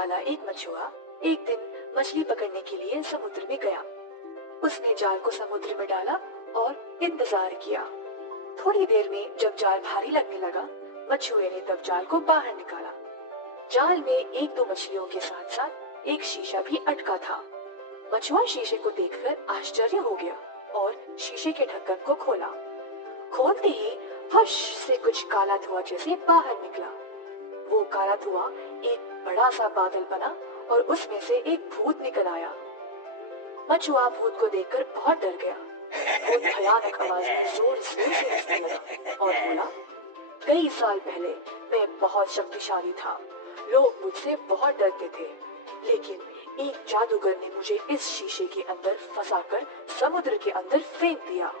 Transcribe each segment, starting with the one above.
वाला एक मछुआ एक दिन मछली पकड़ने के लिए समुद्र में गया। उसने जाल को समुद्र में डाला और इंतजार किया। थोड़ी देर में जब जाल भारी लगने लगा, मछुए ने तब जाल को बाहर निकाला। जाल में एक दो मछलियों के साथ साथ एक शीशा भी अटका था। मछुआ शीशे को देखकर आश्चर्य हो गया और शीशे के ढक्कन को खोला। खोलते ही फश से कुछ काला धुआं जैसे बाहर निकला। वो काला धुआं एक बड़ा सा बादल बना और उसमें से एक भूत निकल आया। मछुआ भूत को देखकर बहुत डर गया। भूत भयानक आवाज में जोर जोर से हंसने लगा और बोला, कई साल पहले मैं बहुत शक्तिशाली था। लोग मुझसे बहुत डरते थे, लेकिन एक जादूगर ने मुझे इस शीशे के अंदर फंसाकर समुद्र के अंदर फेंक दिया।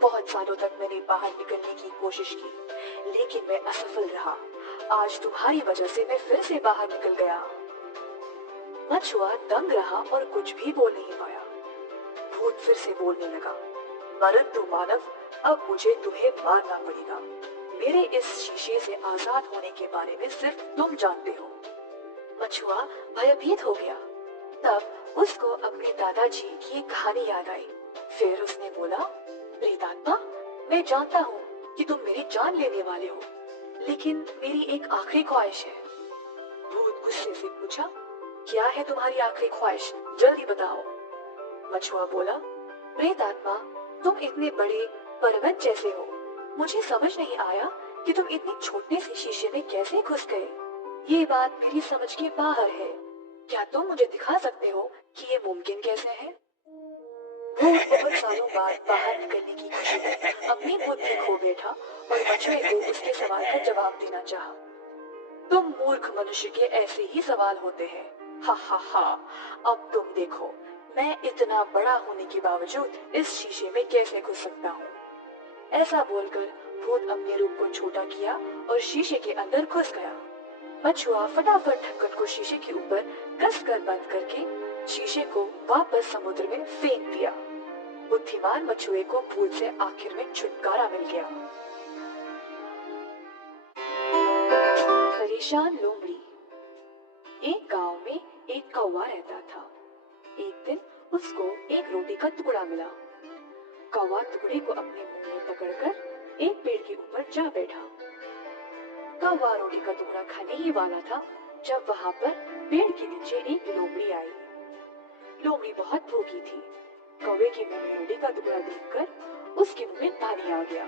बहुत सालों तक मैंने बाहर निकलने की कोशिश की, लेकिन मैं असफल रहा। आज तुम्हारी वजह से मैं फिर से बाहर निकल गया। मछुआ दंग रहा और कुछ भी बोल नहीं पाया। भूत फिर से बोलने लगा, परंतु मानव, अब मुझे तुम्हें मारना पड़ेगा। मेरे इस शीशे से आजाद होने के बारे में सिर्फ तुम जानते हो। मछुआ भयभीत हो गया। तब उसको अपने दादाजी की एक कहानी याद आई। फिर उसने बोला, प्रेतात्मा, मैं जानता हूँ कि तुम मेरी जान लेने वाले हो, लेकिन मेरी एक आखिरी ख्वाहिश है। भूत गुस्से से पूछा, क्या है तुम्हारी आखिरी ख्वाहिश? जल्दी बताओ। मछुआ बोला, प्रेतात्मा, तुम इतने बड़े पर्वत जैसे हो। मुझे समझ नहीं आया कि तुम इतने छोटे से शीशे में कैसे घुस गए। ये बात मेरी समझ के बाहर है। क्या तुम मुझे दिखा सकते हो कि ये मुमकिन कैसे है? भूत बहुत सालों बाद बाहर निकलने की खुशी में अपनी बुद्धि खो बैठा और मछुए को उसके सवाल का जवाब देना चाहा। तुम मूर्ख मनुष्य के ऐसे ही सवाल होते हैं। हा हा हा, अब तुम देखो, मैं इतना बड़ा होने के बावजूद इस शीशे में कैसे घुस सकता हूँ। ऐसा बोलकर भूत अपने रूप को छोटा किया और शीशे के अंदर घुस गया। मछुआ फटाफट ढक्कन को शीशे के ऊपर कसकर बंद करके शीशे को वापस समुद्र में फेंक दिया। बुद्धिमान मछुए को भूत से आखिर में छुटकारा मिल गया। परेशान लोमड़ी। एक गांव में एक कौवा रहता था। एक दिन उसको एक रोटी का टुकड़ा मिला। कौवा टुकड़े को अपने मुंह में पकड़कर एक पेड़ के ऊपर जा बैठा। कौवा रोटी का टुकड़ा खाने ही वाला था जब वहां पर पेड़ के नीचे एक लोमड़ी आई। लोमड़ी बहुत भूखी थी। कौवे के मुंह में रोटी का टुकड़ा देखकर उसके मुंह में पानी आ गया।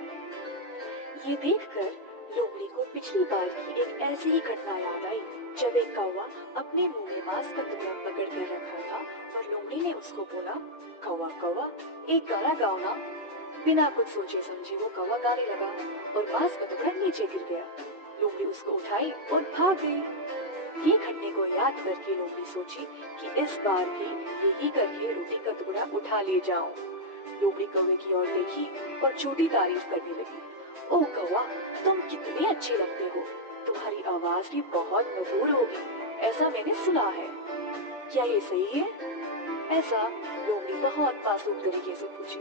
ये देखकर लोमड़ी को पिछली बार की एक ऐसी ही घटना याद आई जब एक कौवा अपने मुंह में मांस का टुकड़ा पकड़ कर रखा था और लोमड़ी ने उसको बोला, कौवा कौवा, एक गाना गाओ ना। बिना कुछ सोचे समझे वो कौवा गाने लगा और मांस का टुकड़ा नीचे गिर गया। लोमड़ी उसको उठाई और भाग गई। ये घटने को याद करके लोमड़ी सोची कि इस बार भी यही करके रोटी का टुकड़ा उठा ले जाऊं। लोमड़ी कौवे की ओर देखी और छोटी तारीफ करने लगी। ओह कौवा, तुम कितने अच्छे लगते हो। तुम्हारी आवाज भी बहुत मधुर होगी, ऐसा मैंने सुना है। क्या ये सही है? ऐसा लोमड़ी बहुत मासूम तरीके से पूछी।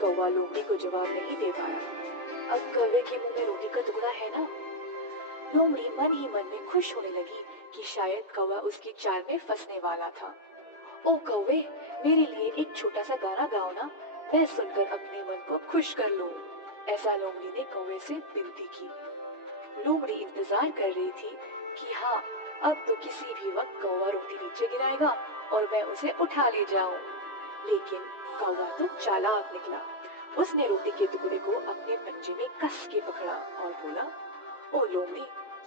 कौवा लोमड़ी को जवाब नहीं दे पाया। अब कौवे के मुंह में रोटी का टुकड़ा है ना। लोमड़ी मन ही मन में खुश होने लगी कि शायद कौवा उसकी चाल में फंसने वाला था। ओ कौवे, मेरे लिए एक छोटा सा गाना गाओ ना, मैं सुनकर अपने मन को खुश कर लूं। ऐसा लोमड़ी ने कौवे से विनती की। लोमड़ी इंतजार कर रही थी कि हाँ, अब तो किसी भी वक्त कौवा रोटी नीचे गिराएगा और मैं उसे उठा ले जाऊं। लेकिन कौवा तो चालाक निकला। उसने रोटी के टुकड़े को अपने पंजे में कस के पकड़ा और बोला, ओ लोमड़ी,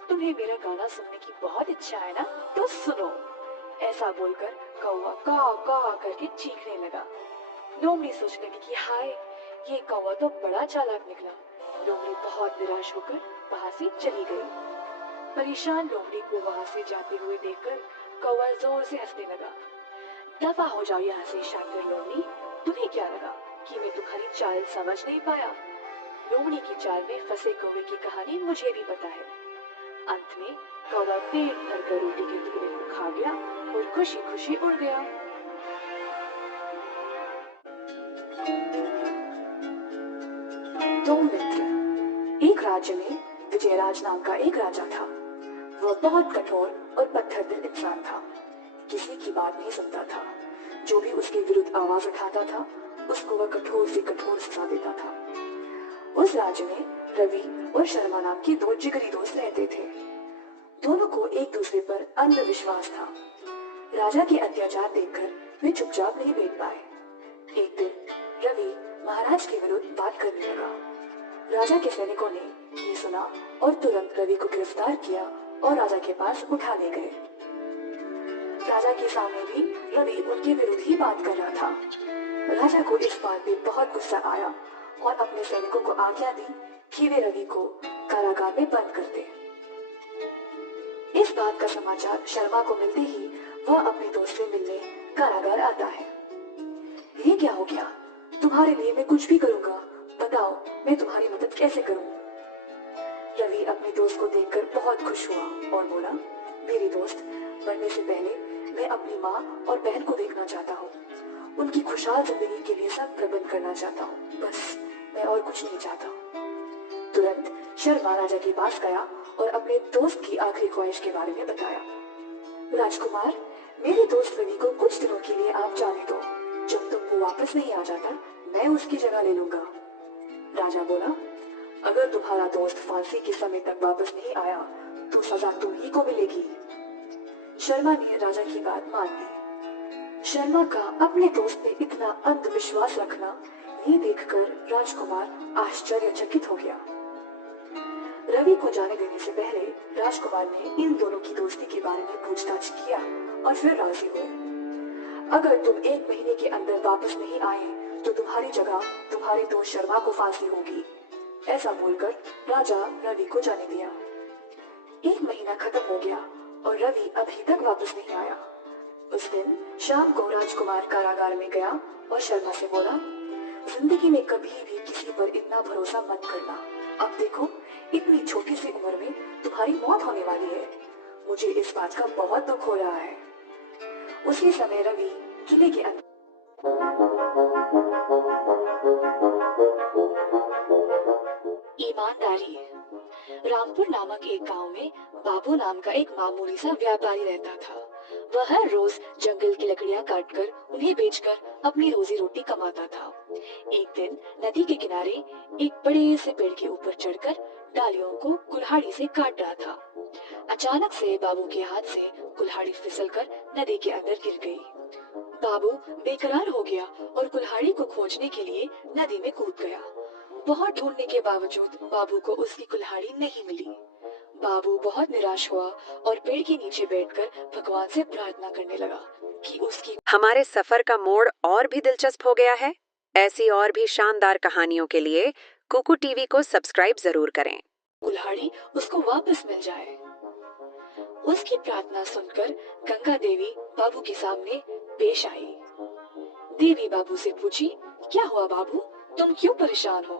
तुम्हें मेरा गाना सुनने की बहुत इच्छा है ना, तो सुनो। ऐसा बोलकर कौवा काव काव करके चीखने लगा। लोमड़ी सोचने लगी कि हाय, ये कौवा तो बड़ा चालाक निकला। लोमड़ी बहुत निराश होकर वहां से चली गई। परेशान लोमड़ी को वहां से जाते हुए देखकर कौवा जोर से हंसने लगा। दफा हो जाओ यहाँ से शातिर लोमड़ी, तुम्हें क्या लगा कि मैं तुम्हारी चाल समझ नहीं पाया? लोमड़ी की चाल में फंसे कौवे की कहानी मुझे भी पता है। अंत में कौवा पेट भरकर रोटी के टुकड़े को खा गया और खुशी खुशी उड़ गया। दो मित्र। एक राज्य में विजयराज नाम का एक राजा था। वह बहुत कठोर और पत्थर दिल इंसान था। किसी की बात नहीं सुनता था। जो भी उसके विरुद्ध आवाज उठाता था उसको वह कठोर से कठोर सजा देता था। उस राज्य में रवि और शर्मा नाम के दो जिगरी दोस्त रहते थे। दोनों को एक दूसरे पर अंधविश्वास था। राजा के अत्याचार देखकर वे चुपचाप नहीं बैठ पाए। एक दिन रवि महाराज के विरुद्ध बात करने लगा। राजा के सैनिकों ने ये सुना और तुरंत रवि को गिरफ्तार किया और राजा के पास उठा ले गए। राजा के सामने भी रवि उनके विरुद्ध ही बात कर रहा था। राजा को इस बात पे बहुत गुस्सा आया और अपने सैनिकों को आज्ञा दी कि वे रवि को कारागार में बंद कर दे। इस बात का समाचार शर्मा को मिलते ही वह अपने दोस्त से मिलने कारागार आता है। ये क्या हो गया? तुम्हारे लिए मैं कुछ भी करूंगा, बताओ मैं तुम्हारी मदद कैसे करूं? रवि अपने दोस्त को देखकर बहुत खुश हुआ और बोला, मेरे दोस्त, मरने से पहले मैं अपनी माँ और बहन को देखना चाहता हूँ। उनकी खुशहाल जिंदगी के लिए सब प्रबंध करना चाहता हूँ, बस मैं और कुछ नहीं चाहता। तुरंत शर्मा राजा के पास गया और अपने दोस्त की आखिरी ख्वाहिश के बारे में बताया। राजकुमार, मेरे दोस्त रवि को कुछ दिनों के लिए आप जाने दो। जब तक वो वापस नहीं आ जाता मैं उसकी जगह ले लूंगा। राजा बोला, अगर तुम्हारा दोस्त फांसी के समय तक वापस नहीं आया तो सजा तुम ही को मिलेगी। शर्मा ने राजा की बात मान ली। शर्मा का अपने दोस्त पे इतना अंधविश्वास रखना ये देखकर राजकुमार आश्चर्यचकित हो गया। रवि को जाने देने से पहले राजकुमार ने इन दोनों की दोस्ती के बारे में पूछताछ किया और फिर राजी हुए। अगर तुम 1 महीने के अंदर वापस नहीं आए तो तुम्हारी जगह तुम्हारे दोस्त शर्मा को फांसी होगी। ऐसा बोलकर राजा रवि को जाने दिया। 1 महीना खत्म हो गया और रवि अभी तक वापस नहीं आया। उस दिन शाम को राजकुमार कारागार में गया और शर्मा से बोला, जिंदगी में कभी भी किसी पर इतना भरोसा मत करना। अब देखो, इतनी छोटी सी उम्र में तुम्हारी मौत होने वाली है। मुझे इस बात का बहुत दुख हो रहा है। उसी समय रवि किले के अंदर ईमानदारी। रामपुर नामक एक गांव में बाबू नाम का एक मामूली सा व्यापारी रहता था। वह हर रोज जंगल की लकड़ियां काटकर उन्हें बेचकर अपनी रोजी रोटी कमाता था। एक दिन नदी के किनारे एक बड़े से पेड़ के ऊपर चढ़कर डालियों को कुल्हाड़ी से काट रहा था। अचानक से बाबू के हाथ से कुल्हाड़ी फिसलकर नदी के अंदर गिर गई। बाबू बेकरार हो गया और कुल्हाड़ी को खोजने के लिए नदी में कूद गया। बहुत ढूंढने के बावजूद बाबू को उसकी कुल्हाड़ी नहीं मिली। बाबू बहुत निराश हुआ और पेड़ के नीचे बैठकर भगवान से प्रार्थना करने लगा कि उसकी हमारे सफर का मोड़ और भी दिलचस्प हो गया है। ऐसी और भी शानदार कहानियों के लिए कुकू टीवी को सब्सक्राइब जरूर करें। कुल्हाड़ी उसको वापस मिल जाए। उसकी प्रार्थना सुनकर गंगा देवी बाबू के सामने पेश आई। देवी बाबू से पूछी, क्या हुआ बाबू, तुम क्यों परेशान हो?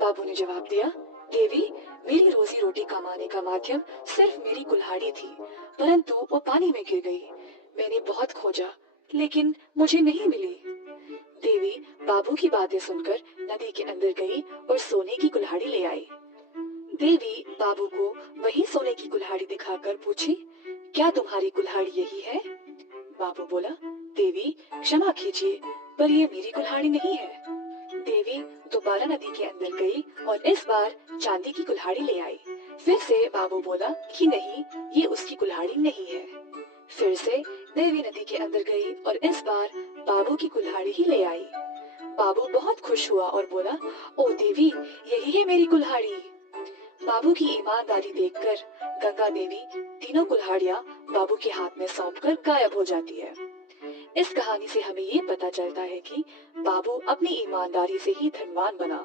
बाबू ने जवाब दिया, देवी, मेरी रोजी रोटी कमाने का माध्यम सिर्फ मेरी कुल्हाड़ी थी, परंतु वो पानी में गिर गई। मैंने बहुत खोजा लेकिन मुझे नहीं मिली। देवी बाबू की बातें सुनकर नदी के अंदर गई और सोने की कुल्हाड़ी ले आई। देवी बाबू को वही सोने की कुल्हाड़ी दिखाकर पूछी, क्या तुम्हारी कुल्हाड़ी यही है? बाबू बोला, देवी क्षमा कीजिए, पर ये मेरी कुल्हाड़ी नहीं है। देवी दोबारा नदी के अंदर गई और इस बार चांदी की कुल्हाड़ी ले आई। फिर से बाबू बोला कि नहीं, ये उसकी कुल्हाड़ी नहीं है। फिर से देवी नदी के अंदर गई और इस बार बाबू की कुल्हाड़ी ही ले आई। बाबू बहुत खुश हुआ और बोला, ओ देवी, यही है मेरी कुल्हाड़ी। बाबू की ईमानदारी देखकर गंगा देवी तीनों कुल्हाड़ियां बाबू के हाथ में सौंपकर गायब हो जाती है। इस कहानी से हमें ये पता चलता है कि बाबू अपनी ईमानदारी से ही धनवान बना।